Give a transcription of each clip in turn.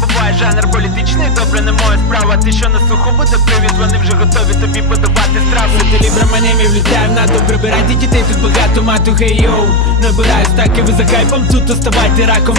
number забувай жанр політичний, добре не моя справа. Ти що на слуху буде привід, вони вже готові тобі подавати страву. Жителі браманемів влітаю в НАТО Прибирайте дітей, тут багато мату, хей йоу. Набираю стаки, ви за хайпом, тут оставайте раком.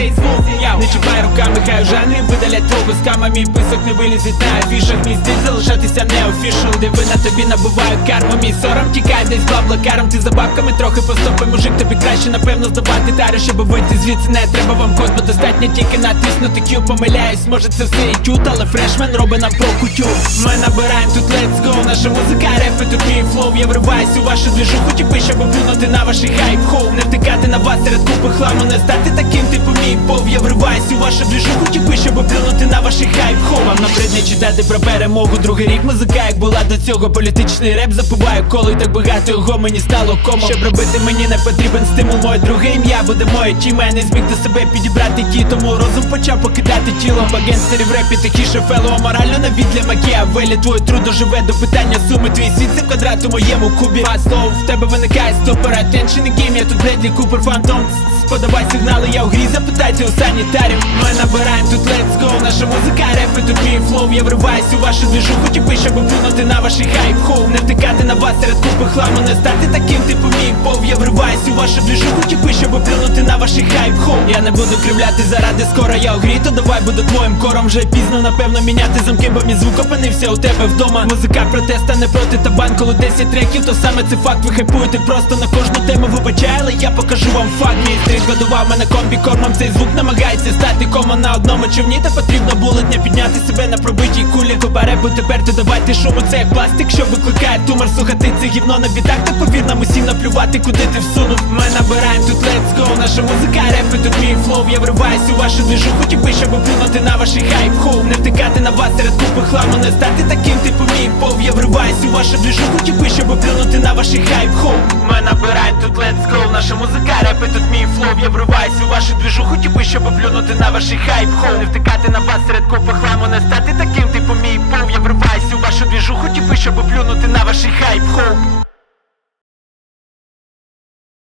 Не чіпай руками, хай у жанрі видалять твого з кама Мій писок не вилізить на афішах Мій стиль залишатися не офішал. Диви на тобі набуваю карму Мій сором. Тікає десь блаблакаром Ти за бабками трохи постопи. Мужик тобі краще, напевно, здавати тару Щоб вийти звідси. Не треба вам код Бо достатньо тільки натиснути Q Помиляюсь, може це все і тют, Але фрешмен робить нам прокутю Ми набираємо тут let's go Наша музика, репи, тут мій флоу. Я вриваюсь у вашу движуху Тіпи, щоб плюнути на ваший хайп хоу Не втикати на вас серед купи хламу Не стати таким, типу пов Я вриваюсь у вашу движуху Тіпи, щоб вплинути на ваші хайп. Хоу Вам набридне читати про перемогу. Другий рік музика, як була до цього. Політичний реп забуваю коли так багато його мені стало комо Щоб робити мені не потрібен стимул Моє друге ім'я буде моє. Чиме Я не зміг до себе підібрати ті Тому розум почав покидати тіло. Бо генстері в репі тихіше фело Морально навіть для Макіавелі Твоє трудо живе до питання суми. Твій світ це квадрат у моєму кубі. А слово в тебе виникає стопор Attention гейм, я тут Бредлі Купер Фантом. Сподавай сигнали, я у грі, запитайте у санітарів Ми набираємо тут let's go. Наша музика, репи, тут мій флоу Я вриваюсь у вашу движуху, тіпи, щоб вплинути на ваші хайп хоу Не втикати на вас серед купи хламу Не стати таким, типу мій пов. Я вриваюсь у вашу движуху, тіпи, щоб вплинути на ваші хайп хоу Я не буду кривляти заради скоро я у грі То давай буду твоїм кором. Вже пізно, напевно, міняти замки Бо мій звук опинився у тебе вдома. Музика протеста не проти табан. Коли 10 треків, то саме це факт. Ви хайпуєте просто на кожну тему. Вибачай, але я покажу вам факт. Мій стріт годував мене комбі кормом Цей звук намагається стати кома на одному човні. Та потрібно було дня підняти себе на пробитій кулі. Купа репу, тепер то давайте шуму Це як пластик, що викликає тумор. Слухати це гівно на бітах. Так повір нам усім наплювати, куди ти всунув. Ми набираємо тут let's go. Наша музика, репи, тут мій флоу. Я вриваюсь у вашу движуху Тіпи, щоб вплинути на ваші хайп хоу. Не втикати на вас серед купи хламу Не стати таким, типу мій пов. Я вриваюсь у вашу движуху ваші хайп хоу Мене набирають тут let's go. Наша музика, репи тут мій флоу. Я вриваюсь у вашу двіжу, хотів би, щоб плюнути на ваші хайп хоу Не втикати на вас серед копа хламу Не стати таким, типу мій пов Я вриваюсь у вашу двіжу, хотів би, щоб плюнути на ваші хайп хоу